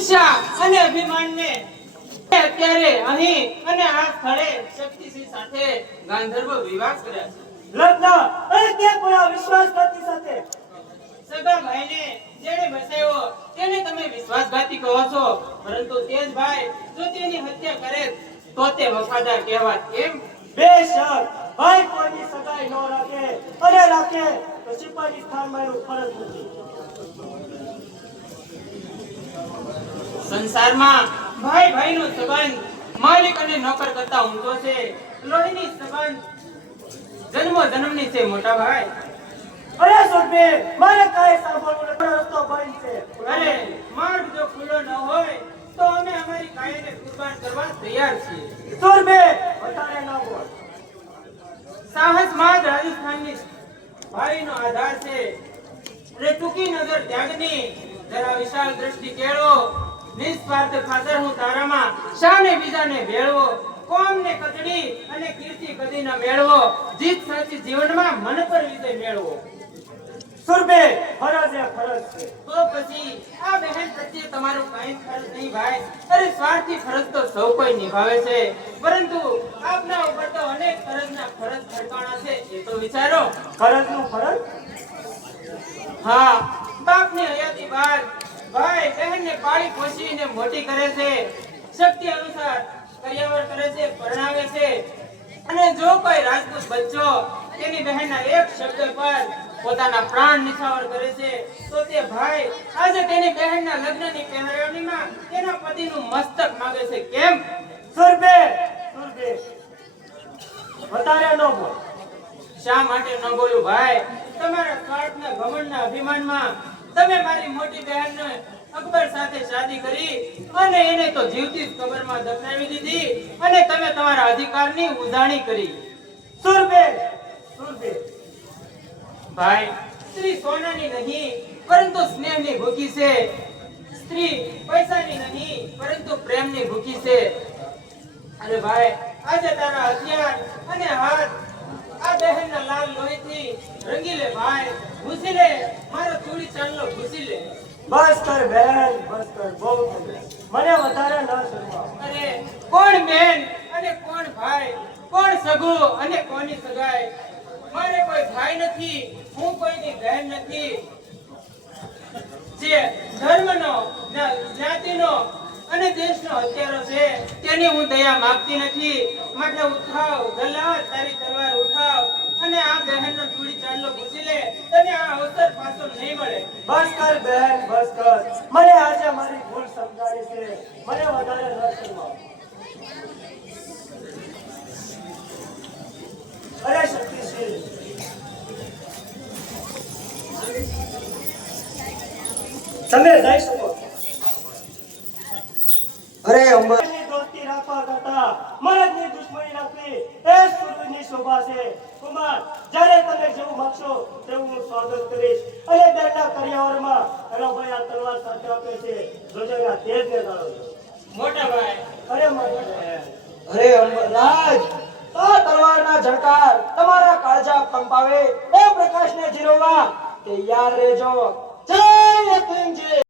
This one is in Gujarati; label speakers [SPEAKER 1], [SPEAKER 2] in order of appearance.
[SPEAKER 1] અને અભિમાનને અત્યારે અહીં અને આ સ્થળે શક્તિસિંહ સાથે ગાંધર્વ વિવાહ કર્યા છે.
[SPEAKER 2] લગ્ન અને તે પૂરા વિશ્વાસઘાતી સાથે?
[SPEAKER 1] સગા ભાઈને જેણે બસાવ્યો તેને તમે વિશ્વાસઘાતી કહો છો. પરંતુ તે જ ભાઈ જો તેની હત્યા કરે તો તે વફાદાર કહેવાત એમ
[SPEAKER 2] બેશક. ભાઈ કોઈની સગાઈ ન રાખે અને રાખે તો સિપાહી સ્થાનમાં એનું ફરજ નથી.
[SPEAKER 1] સંસારમાં ભાઈ નો સંબંધ માલિક અને નોકર કરતા ઊંચો છે લોહીની સંબંધ જન્મો જન્મની છે મોટા ભાઈ.
[SPEAKER 2] અરે સુરભી મારે કાય સાંભળવું રસ્તો બંધ છે.
[SPEAKER 1] અરે માર્ગ જો ખુલ્લો ન હોય તો અમે અમારી કાયને કુરબાન કરવા તૈયાર છીએ.
[SPEAKER 2] સુરભી વધારે ન બોલ
[SPEAKER 1] સાહસમાં રાજસ્થાનની ભાઈનો આધાર છે. રે ટૂંકી નજર ત્યાગની જરા વિશાળ દ્રષ્ટિ કેળવો. નિસ્વાર્થ ખાતર હું તારામાં શાને બીજાને ભેળવો, કોમને કચડી અને કીર્તિ કદી ન મેળવો, જીત સાચી જીવનમાં મન પર વિજય મેળવો.
[SPEAKER 2] સુરબે ફરજ એ ફરજ છે.
[SPEAKER 1] તો પછી આ બહેન પ્રત્યે તમારું કાંઈ ફરજ નહીં ભાઈ. અરે સ્વાર્થી ફરજ તો સૌ કોઈ નિભાવે છે. પરંતુ આપના ઉપર તો અનેક ફરજના ફરજ ખડકાણા છે. એ તો વિચારો.
[SPEAKER 2] ફરજનું ફરજ?
[SPEAKER 1] હા. બહેનને પોષીને મોટી કરે છે શક્તિ અનુસાર કર્યાવર કરે છે પરણાવે છે. અને જો કોઈ રાજપૂત બચ્ચો તેની બહેનના એક શબ્દ પર પોતાના પ્રાણ નિછાવર કરે છે તો તે ભાઈ આજે તેની બહેનના લગ્નની પહેરવણીમાં તેના પતિનું મસ્તક માંગે છે. કેમ?
[SPEAKER 2] સુરબે સુરભી વધારે ન બોલ.
[SPEAKER 1] શા માટે ન બોલું ભાઈ? તમારા સ્વાર્થના ઘમંડના અભિમાનમાં તમે મારી મોટી બહેનને શાદી કરી અને એને તો જીવતી જ કબરમાં દફનાવી દીધી અને તમે તમારા અધિકારની ઉજાણી કરી.
[SPEAKER 2] સુરભી સુરભી
[SPEAKER 1] ભાઈ, સ્ત્રી સોનાની નહીં, પરંતુ સ્નેહની ભૂખી છે. સ્ત્રી પૈસાની નહીં, પરંતુ પ્રેમની ભૂખી છે. અરે ભાઈ, આજે તારા હથિયાર અને હાથ આ બહેનના લાલ લોહીથી રંગી લે ભાઈ, ભૂસી લે, મારો ચૂડી ચાંદલો ભૂસી લે.
[SPEAKER 2] બસ કર બહેન બસ બહુ મને વધારે ન
[SPEAKER 1] અરે, કોણ બેન અને કોણ ભાઈ? કોણ સગો અને કોની સગાઈ? મારે કોઈ ભાઈ નથી, હું કોઈની બહેન નથી. જે ધર્મનો ના જ્ઞાતિનો અને દેશનો હત્યારો છે, તેની હું દયા માંગતી નથી. માટે ઉઠાવ ગલા તારી તલવાર ઉઠાવ અને આ બહેનનો ચૂડી ચાંદલો ભૂસી લે. તને
[SPEAKER 2] બસ કર બહેન બસ કર મને આજે મારી ભૂલ સમજાણી છે. મને વધારે ન અરે શક્તિશીલ. તમે જઈ શકો.
[SPEAKER 3] અરે
[SPEAKER 2] અંબરની દોસ્તી રાખવા કરતા મરદની દુશ્મની રાખવી એ સુરવીરની શોભા છે. કુમાર, જ્યારે એનો ભાઈ આ તલવાર સાથે આપે છે. જોજેરા તેજને જાણો
[SPEAKER 1] મોટા ભાઈ.
[SPEAKER 2] અરે મારી
[SPEAKER 3] અરે અંબરરાજ આ તલવારના ઝણકાર તમારા કાળજા કંપાવે. એ પ્રકાશને જીરવવા તૈયાર રહેજો. જય યતિંજી